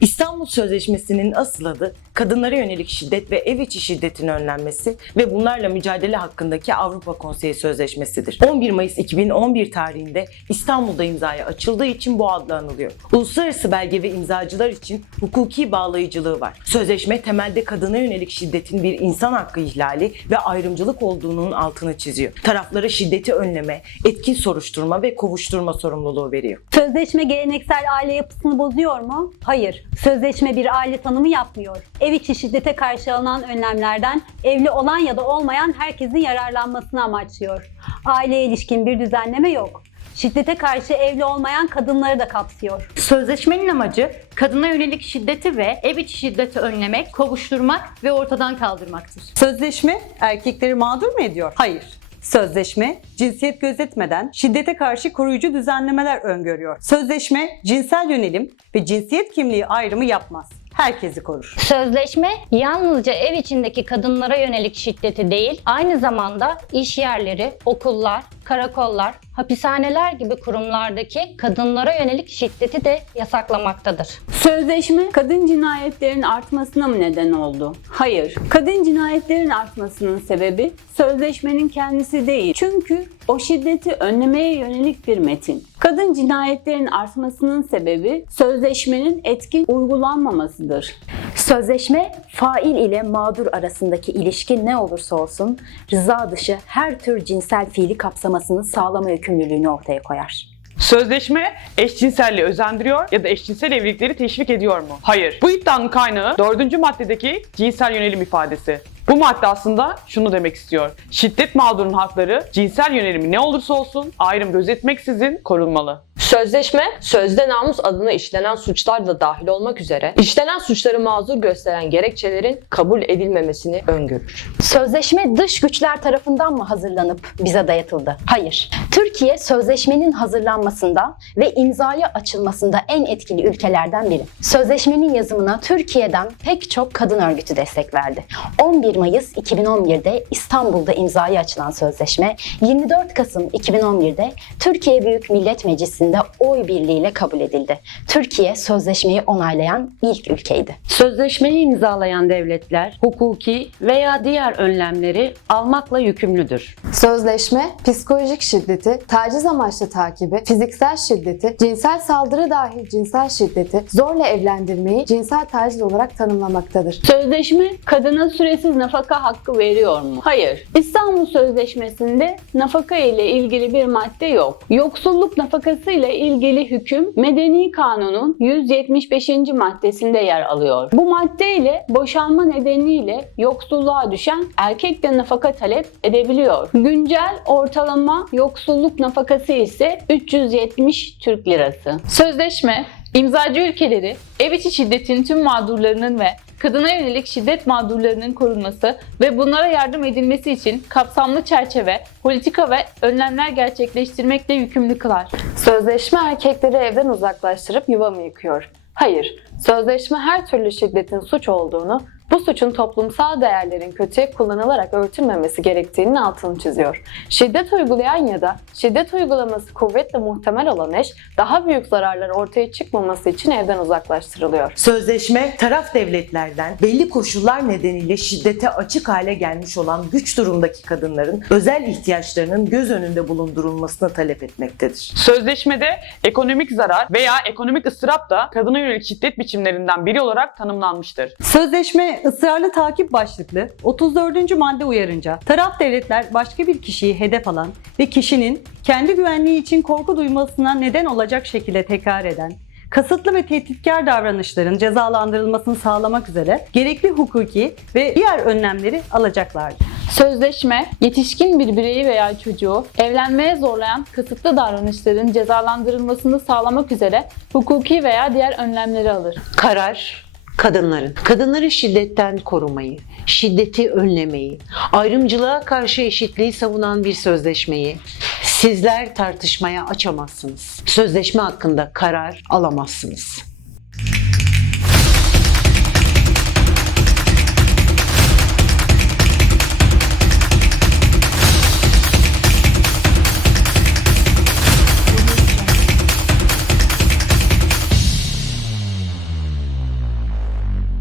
İstanbul Sözleşmesi'nin asıl adı kadınlara yönelik şiddet ve ev içi şiddetin önlenmesi ve bunlarla mücadele hakkındaki Avrupa Konseyi Sözleşmesi'dir. 11 Mayıs 2011 tarihinde İstanbul'da imzaya açıldığı için bu adla anılıyor. Uluslararası belge ve imzacılar için hukuki bağlayıcılığı var. Sözleşme temelde kadına yönelik şiddetin bir insan hakkı ihlali ve ayrımcılık olduğunun altını çiziyor. Taraflara şiddeti önleme, etkin soruşturma ve kovuşturma sorumluluğu veriyor. Sözleşme geleneksel aile yapısını bozuyor mu? Hayır. Sözleşme bir aile tanımı yapmıyor. Ev içi şiddete karşı alınan önlemlerden evli olan ya da olmayan herkesin yararlanmasını amaçlıyor. Aileye ilişkin bir düzenleme yok. Şiddete karşı evli olmayan kadınları da kapsıyor. Sözleşmenin amacı kadına yönelik şiddeti ve ev içi şiddeti önlemek, kovuşturmak ve ortadan kaldırmaktır. Sözleşme erkekleri mağdur mu ediyor? Hayır. Sözleşme cinsiyet gözetmeden şiddete karşı koruyucu düzenlemeler öngörüyor. Sözleşme cinsel yönelim ve cinsiyet kimliği ayrımı yapmaz. Herkesi korur. Sözleşme yalnızca ev içindeki kadınlara yönelik şiddeti değil, aynı zamanda iş yerleri, okullar, karakollar, hapishaneler gibi kurumlardaki kadınlara yönelik şiddeti de yasaklamaktadır. Sözleşme kadın cinayetlerin artmasına mı neden oldu? Hayır. Kadın cinayetlerin artmasının sebebi sözleşmenin kendisi değil. Çünkü o şiddeti önlemeye yönelik bir metin. Kadın cinayetlerin artmasının sebebi sözleşmenin etkin uygulanmamasıdır. Sözleşme fail ile mağdur arasındaki ilişki ne olursa olsun rıza dışı her tür cinsel fiili kapsamasını sağlama yükümlülüğünü ortaya koyar. Sözleşme eşcinselliği özendiriyor ya da eşcinsel evlilikleri teşvik ediyor mu? Hayır. Bu iddianın kaynağı dördüncü maddedeki cinsel yönelim ifadesi. Bu madde aslında şunu demek istiyor. Şiddet mağdurunun hakları cinsel yönelimi ne olursa olsun ayrım gözetmeksizin korunmalı. Sözleşme, sözde namus adına işlenen suçlar da dahil olmak üzere işlenen suçları mazur gösteren gerekçelerin kabul edilmemesini öngörür. Sözleşme dış güçler tarafından mı hazırlanıp bize dayatıldı? Hayır. Türkiye sözleşmenin hazırlanmasında ve imzaya açılmasında en etkili ülkelerden biri. Sözleşmenin yazımına Türkiye'den pek çok kadın örgütü destek verdi. 11 Mayıs 2011'de İstanbul'da imzaya açılan sözleşme 24 Kasım 2011'de Türkiye Büyük Millet Meclisi'nde oy birliğiyle kabul edildi. Türkiye sözleşmeyi onaylayan ilk ülkeydi. Sözleşmeyi imzalayan devletler hukuki veya diğer önlemleri almakla yükümlüdür. Sözleşme, psikolojik şiddeti, taciz amaçlı takibi, fiziksel şiddeti, cinsel saldırı dahil cinsel şiddeti, zorla evlendirmeyi cinsel taciz olarak tanımlamaktadır. Sözleşme kadına süresiz nafaka hakkı veriyor mu? Hayır. İstanbul Sözleşmesi'nde nafaka ile ilgili bir madde yok. Yoksulluk nafakası ile ilgili hüküm Medeni Kanun'un 175. maddesinde yer alıyor. Bu madde ile boşanma nedeniyle yoksulluğa düşen erkek de nafaka talep edebiliyor. Güncel ortalama yoksulluk nafakası ise 370 Türk Lirası. Sözleşme, imzacı ülkeleri ev içi şiddetin tüm mağdurlarının ve kadına yönelik şiddet mağdurlarının korunması ve bunlara yardım edilmesi için kapsamlı çerçeve, politika ve önlemler gerçekleştirmekle yükümlü kılar. Sözleşme erkekleri evden uzaklaştırıp yuva mı yıkıyor? Hayır. Sözleşme her türlü şiddetin suç olduğunu, bu suçun toplumsal değerlerin kötüye kullanılarak örtülmemesi gerektiğinin altını çiziyor. Şiddet uygulayan ya da şiddet uygulaması kuvvetle muhtemel olan eş daha büyük zararlar ortaya çıkmaması için evden uzaklaştırılıyor. Sözleşme taraf devletlerden belli koşullar nedeniyle şiddete açık hale gelmiş olan güç durumdaki kadınların özel ihtiyaçlarının göz önünde bulundurulmasını talep etmektedir. Sözleşmede ekonomik zarar veya ekonomik ıstırap da kadına yönelik şiddet biçimlerinden biri olarak tanımlanmıştır. Sözleşme ısrarlı takip başlıklı 34. madde uyarınca taraf devletler başka bir kişiyi hedef alan ve kişinin kendi güvenliği için korku duymasına neden olacak şekilde tekrar eden kasıtlı ve tehditkar davranışların cezalandırılmasını sağlamak üzere gerekli hukuki ve diğer önlemleri alacaklardır. Sözleşme, yetişkin bir bireyi veya çocuğu evlenmeye zorlayan kasıtlı davranışların cezalandırılmasını sağlamak üzere hukuki veya diğer önlemleri alır. Karar kadınların, kadınları şiddetten korumayı, şiddeti önlemeyi, ayrımcılığa karşı eşitliği savunan bir sözleşmeyi sizler tartışmaya açamazsınız. Sözleşme hakkında karar alamazsınız.